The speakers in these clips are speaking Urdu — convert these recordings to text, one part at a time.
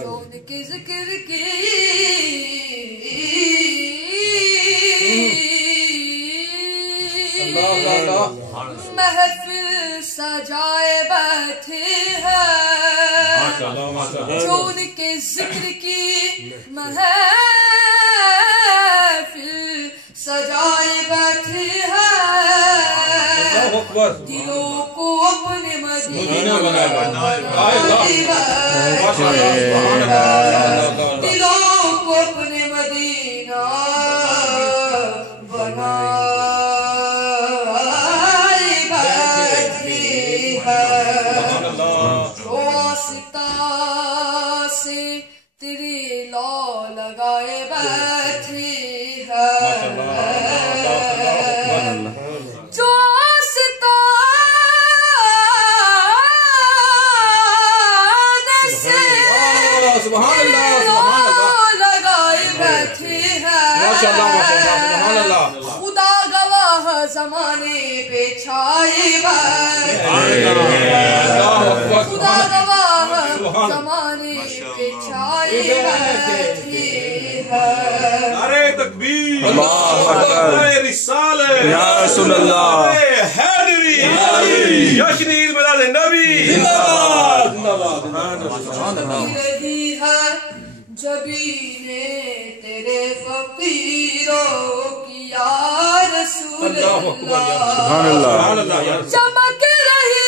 جو ان کے ذکر کی محفل سجائے بیٹھے ہیں، جو ان کے ذکر کی محفل سجائے بیٹھے ہیں، دلوں کو اپنے مدینہ دلوں کو اپنے مدینہ بنائے بیٹھے ہیں، جو واسطہ سے تیری لو لگائے بیٹھے ہیں، جو سبحان اللہ لگائے بیٹھے ہیں، خدا گواہ زمانے پہ چھائے بیٹھے ہیں، خدا گواہ زمانے پہ چھائے بیٹھے ہیں۔ نعرہ تکبیر، نعرہ رسالت، یا رسول اللہ، حیدری، جشن عید میلاد النبی، زندہ باد، زندہ باد۔ رہی ہے جبینے تیرے فقیروں کی یا رسول اللہ، چمک رہی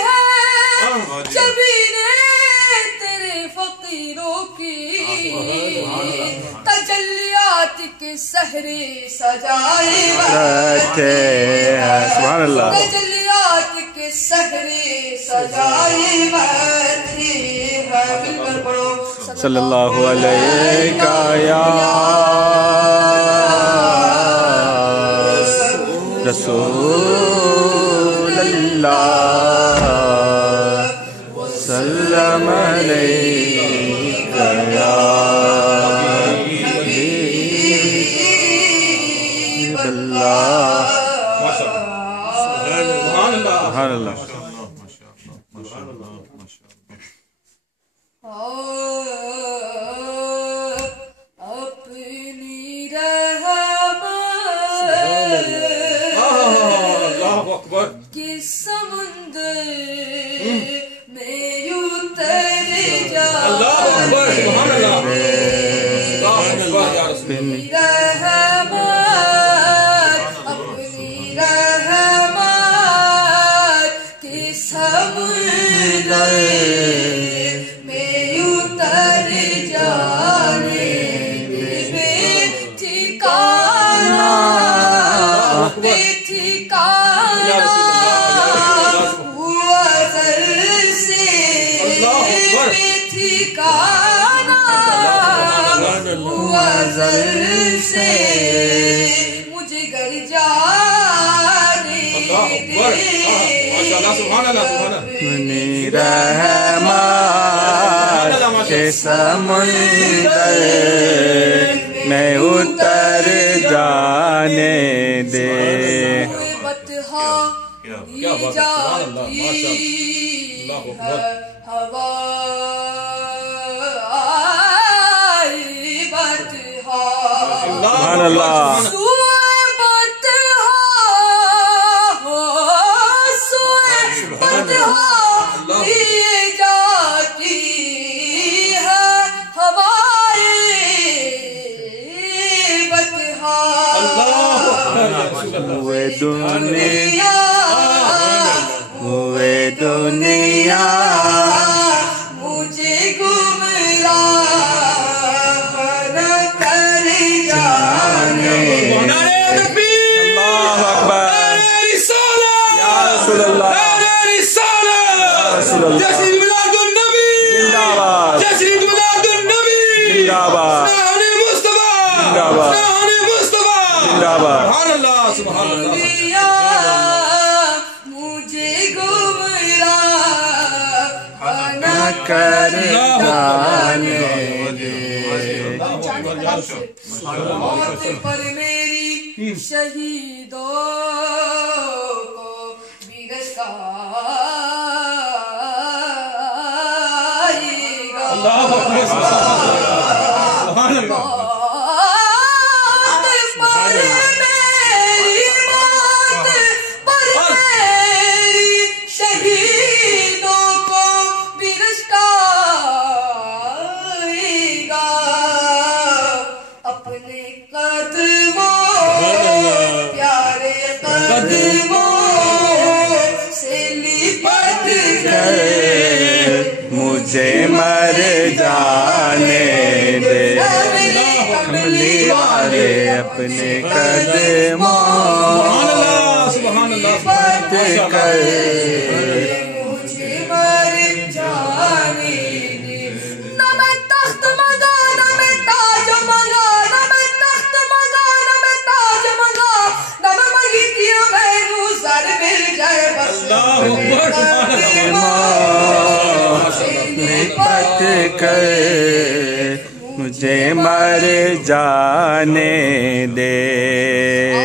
ہے جبینے تیرے فقیروں کی، تجلیات کے سحرے سجائے بیٹھے ہیں، سبحان اللہ، تجلیات کے سحرے سجائے بیٹھے ہیں، مل کر پڑھو صلی اللہ علیہ یا رسول اللہ، وسلم علیہ یا حبیب اللہ۔ سبحان اللہ، اپنی رحمت کے سمندر میں اتر جا، اپنی رحمت کے سمندر میں اتر جانے دے، بے ٹھکانہ بے ٹھکانہ وزر سے، بے ٹھکانہ وزر سے مجھے گھر جانے دے، اپنی رحمت کے سمندر میں اتر جانے دے، بطحا دی جاتی ہے ہوا، بطحا سبحان اللہ، ہوئے دنیا مجھے گمراہ نہ کر جانے، اللہ اکبر، یا رسول اللہ، جشن میلاد النبی، زندہ باد، جشن میلاد النبی، زندہ باد۔ سبحان اللہ دیا مجھے گمراہ نہ کر جانے دے موت پر میری شہیدوں کو بھی گسائے گا اللہ اکبر سبحان اللہ مجھے مر جانے دے کملی والے اپنے قدموں سبحان اللہ کر مجھے مر جانے دے نہ میں تخت منگا نہ میں تاج منگا نہ میں تخت منگا نہ میں تاج منگا نہ میں مگی کیا میں نو سر مل جائے بس اللہ اکبر پت کر مجھے مر جانے دے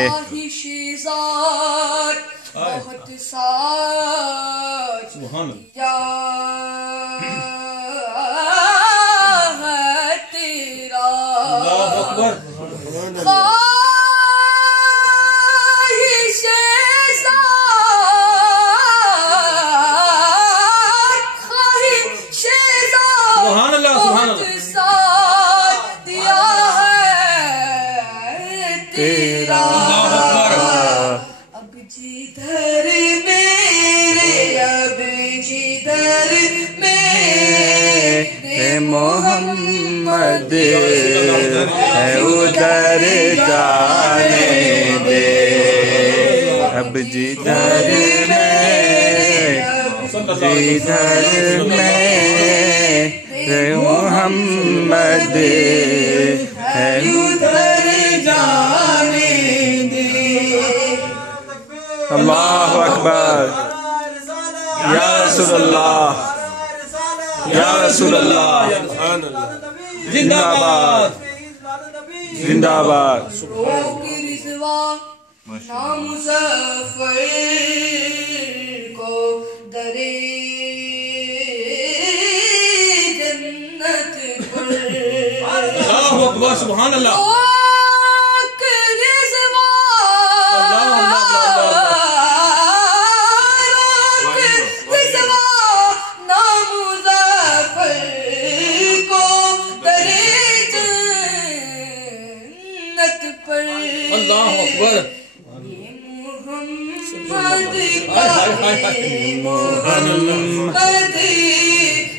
آہش ذات بہت ساج کیا ہے تیرا اللہ اکبر خواہش ذات خواہش سبحان اللہ سبحان اللہ ساتھ دیا ہے تیرا اب جدھر میرے اب جدھر میرے محمد ہے ادھر جانے دے اب جدھر میں محمد ہے ادھر جانے دے اللہ اکبر یا رسول اللہ یا رسول اللہ زندہ باد زندہ باد روک رضوا نامظفر کو درے جنت پر اللہ اکبر سبحان اللہ روک رضوا روک رضوا نامظفر کو درے جنت پر اللہ اکبر محمد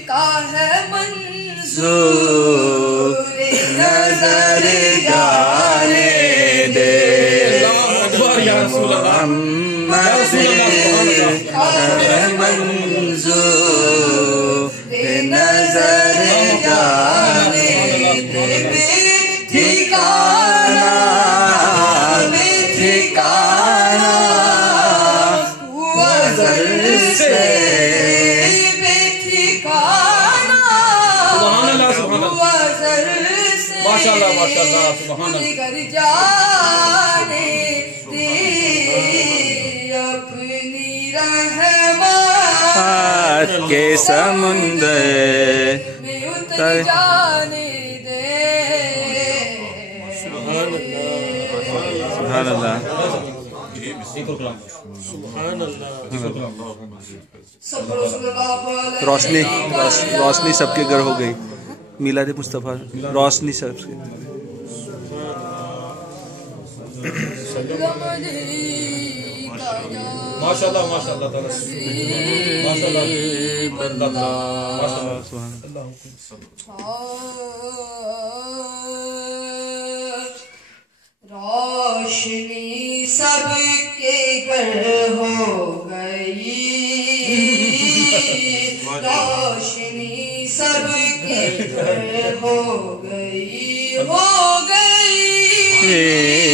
کا ہے منظور نظر جانے دے محمد ہے منظور نظر جانے دے ٹھکانا ٹھکانا سے بے ٹھکانا ماشاءاللہ ماشاءاللہ سبحان اللہ گھر جانے دے اپنی رحمت کے سمندر میں اتر جانے دے سبحان اللہ روشنی روشنی سب کے گھر ہو گئی میلاد مصطفیٰ روشنی سب کے ماشاءاللہ ماشاءاللہ روشنی سب کے گھر ہو گئی روشنی سب کے گھر ہو گئی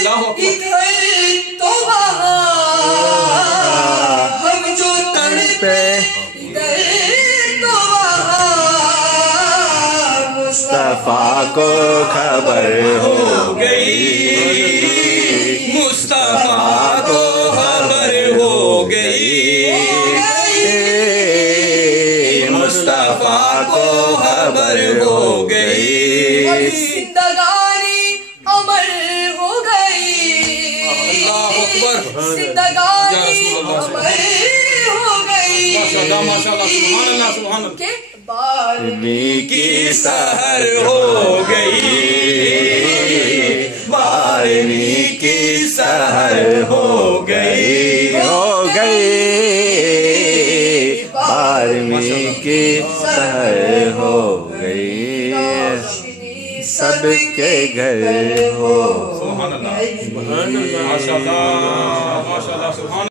اللہ اکبر۔ ادھر تو وہاں ہم جو تڑپے ادھر تو وہاں مصطفیٰ کو خبر ہو گئی، مصطفیٰ کو خبر ہو گئی، مصطفیٰ کو خبر ہو گئی، اور زندگانی عمر ہو گئی، اللہ اکبر، یا زندگانی رسول اللہ عمر ہو گئی، ماشاء اللہ ماشاء اللہ، سبحان اللہ سبحان اللہ، کہ بارہویں کی سحر ہو گئی، 12ویں کی سحر ہو گئی، 12ویں کی سحر ہو گئی، سب کے گھر ہو سبحان اللہ، ماشاء اللہ ماشاء اللہ، سبحان